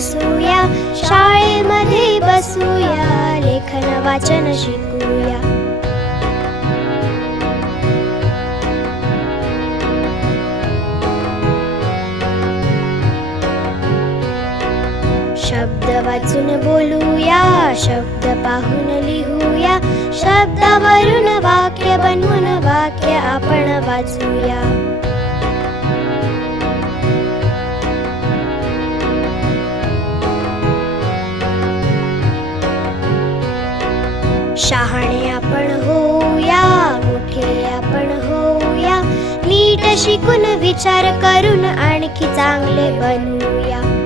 हसूया, शाळेमध्ये बसूया, लेखन वाचन शिकूया. शब्द वाचून बोलूया, शब्द पाहून लिहूया, शब्दावरून वाक्य बनवून वाक्य आपण वाचूया. शहाणे आपण होऊया, मोठे आपण होऊया, नीट शिकून विचार करून आणखी चांगले बनूया.